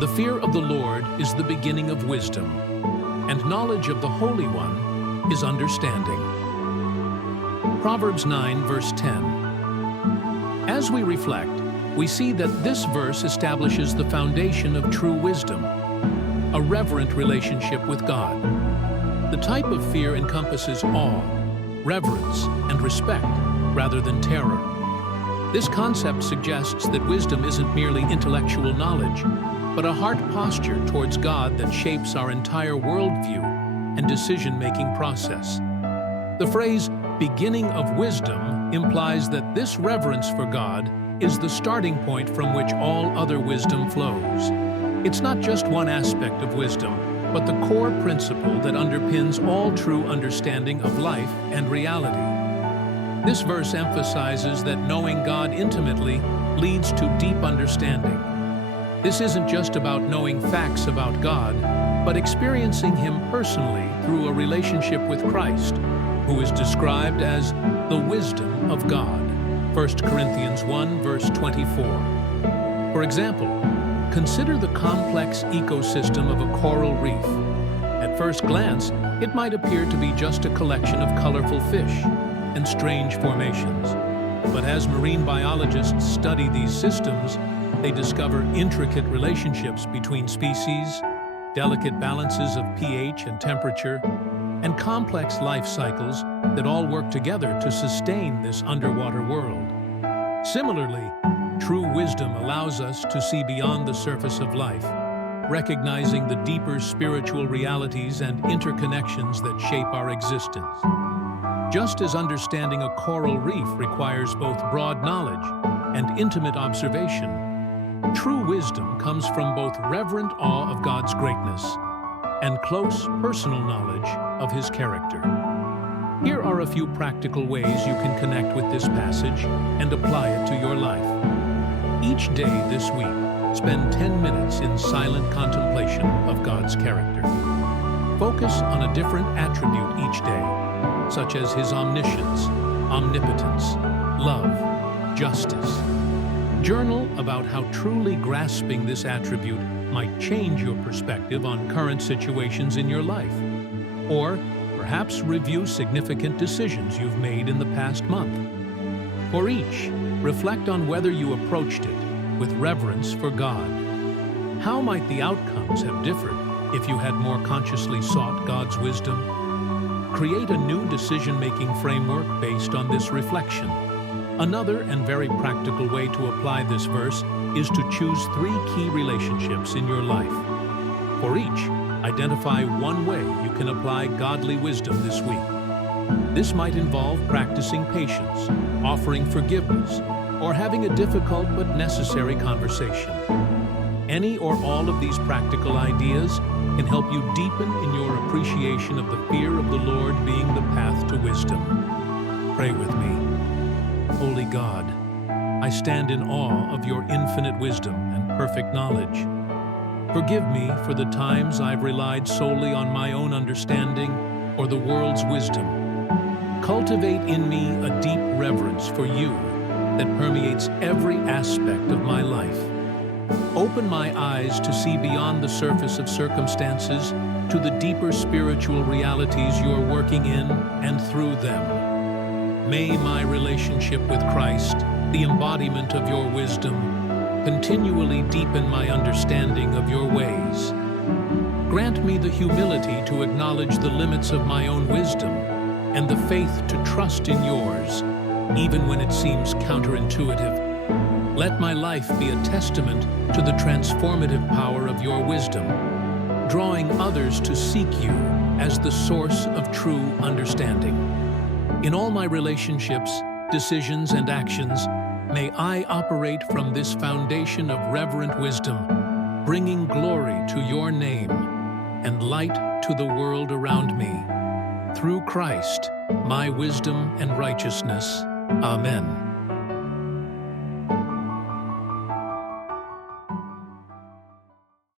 The fear of the Lord is the beginning of wisdom, and knowledge of the Holy One is understanding. Proverbs 9, verse 10. As we reflect, we see that this verse establishes the foundation of true wisdom, a reverent relationship with God. The type of fear encompasses awe, reverence, and respect, rather than terror. This concept suggests that wisdom isn't merely intellectual knowledge, but a heart posture towards God that shapes our entire worldview and decision-making process. The phrase, beginning of wisdom, implies that this reverence for God is the starting point from which all other wisdom flows. It's not just one aspect of wisdom, but the core principle that underpins all true understanding of life and reality. This verse emphasizes that knowing God intimately leads to deep understanding. This isn't just about knowing facts about God, but experiencing Him personally through a relationship with Christ, who is described as the wisdom of God. 1 Corinthians 1, verse 24. For example, consider the complex ecosystem of a coral reef. At first glance, it might appear to be just a collection of colorful fish and strange formations. But as marine biologists study these systems, they discover intricate relationships between species, delicate balances of pH and temperature, and complex life cycles that all work together to sustain this underwater world. Similarly, true wisdom allows us to see beyond the surface of life, recognizing the deeper spiritual realities and interconnections that shape our existence. Just as understanding a coral reef requires both broad knowledge and intimate observation, true wisdom comes from both reverent awe of God's greatness and close personal knowledge of His character. Here are a few practical ways you can connect with this passage and apply it to your life. Each day this week, spend 10 minutes in silent contemplation of God's character. Focus on a different attribute each day, such as His omniscience, omnipotence, love, justice. Journal about how truly grasping this attribute might change your perspective on current situations in your life. Or perhaps review significant decisions you've made in the past month. For each, reflect on whether you approached it with reverence for God. How might the outcomes have differed if you had more consciously sought God's wisdom? Create a new decision-making framework based on this reflection. Another and very practical way to apply this verse is to choose 3 key relationships in your life. For each, identify one way you can apply godly wisdom this week. This might involve practicing patience, offering forgiveness, or having a difficult but necessary conversation. Any or all of these practical ideas can help you deepen in your appreciation of the fear of the Lord being the path to wisdom. Pray with me. Holy God, I stand in awe of your infinite wisdom and perfect knowledge. Forgive me for the times I've relied solely on my own understanding or the world's wisdom. Cultivate in me a deep reverence for you that permeates every aspect of my life. Open my eyes to see beyond the surface of circumstances to the deeper spiritual realities you're working in and through them. May my relationship with Christ, the embodiment of your wisdom, continually deepen my understanding of your ways. Grant me the humility to acknowledge the limits of my own wisdom and the faith to trust in yours, even when it seems counterintuitive. Let my life be a testament to the transformative power of your wisdom, drawing others to seek you as the source of true understanding. In all my relationships, decisions, and actions, may I operate from this foundation of reverent wisdom, bringing glory to your name and light to the world around me. Through Christ, my wisdom and righteousness. Amen.